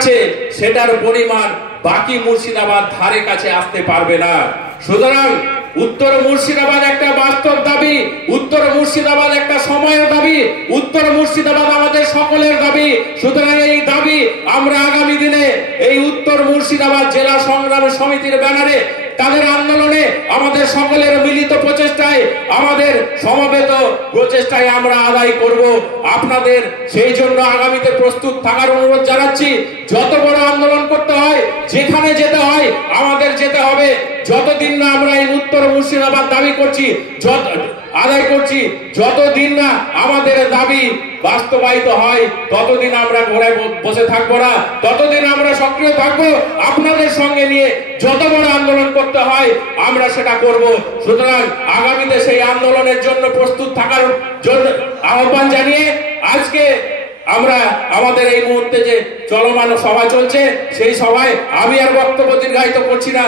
আছে সেটার পরিমাণ বাকি মুর্শিদাবাদ ধারে কাছে আসতে পারবে না। সুতরাং উত্তর মুর্শিদাবাদ একটা বাস্তব দাবি, উত্তর মুর্শিদাবাদ একটা সময়ের দাবি, উত্তর মুর্শিদাবাদ আমাদের সকলের দাবি। সুতরাং এই দাবি আমরা আগামী দিনে এই উত্তর মুর্শিদাবাদ জেলা সংগ্রাম সমিতির ব্যানারে তাদের আন্দোলনে আমাদের সকলের মিলিত প্রচেষ্টায়, আমাদের সমবেত প্রচেষ্টায় আমরা আদায় করব। আপনাদের সেই জন্য আগামীতে প্রস্তুত থাকার অনুরোধ জানাচ্ছি। যত বড় আন্দোলন করতে হয়, যেখানে যেতে হয় আমাদের যেতে হবে। যতদিন না আমরা এই উত্তর মুর্শিদাবাদ দাবি করছি, আদায় করছি, যতদিন না আমাদের দাবি বাস্তবায়িত হয় ততদিন আমরা ঘরে বসে থাকবো না, ততদিন আমরা সক্রিয় থাকবো। আপনাদের সঙ্গে নিয়ে যত বড় আন্দোলন করতে হয় আমরা সেটা করব। সুতরাং আগামীতে সেই আন্দোলনের জন্য প্রস্তুত থাকার জন্য আহ্বান জানিয়ে আজকে আমরা আমাদের এই মুহূর্তে যে চলমান সভা চলছে সেই সভায় আমি আর বক্তব্য দীর্ঘায়িত করছি না।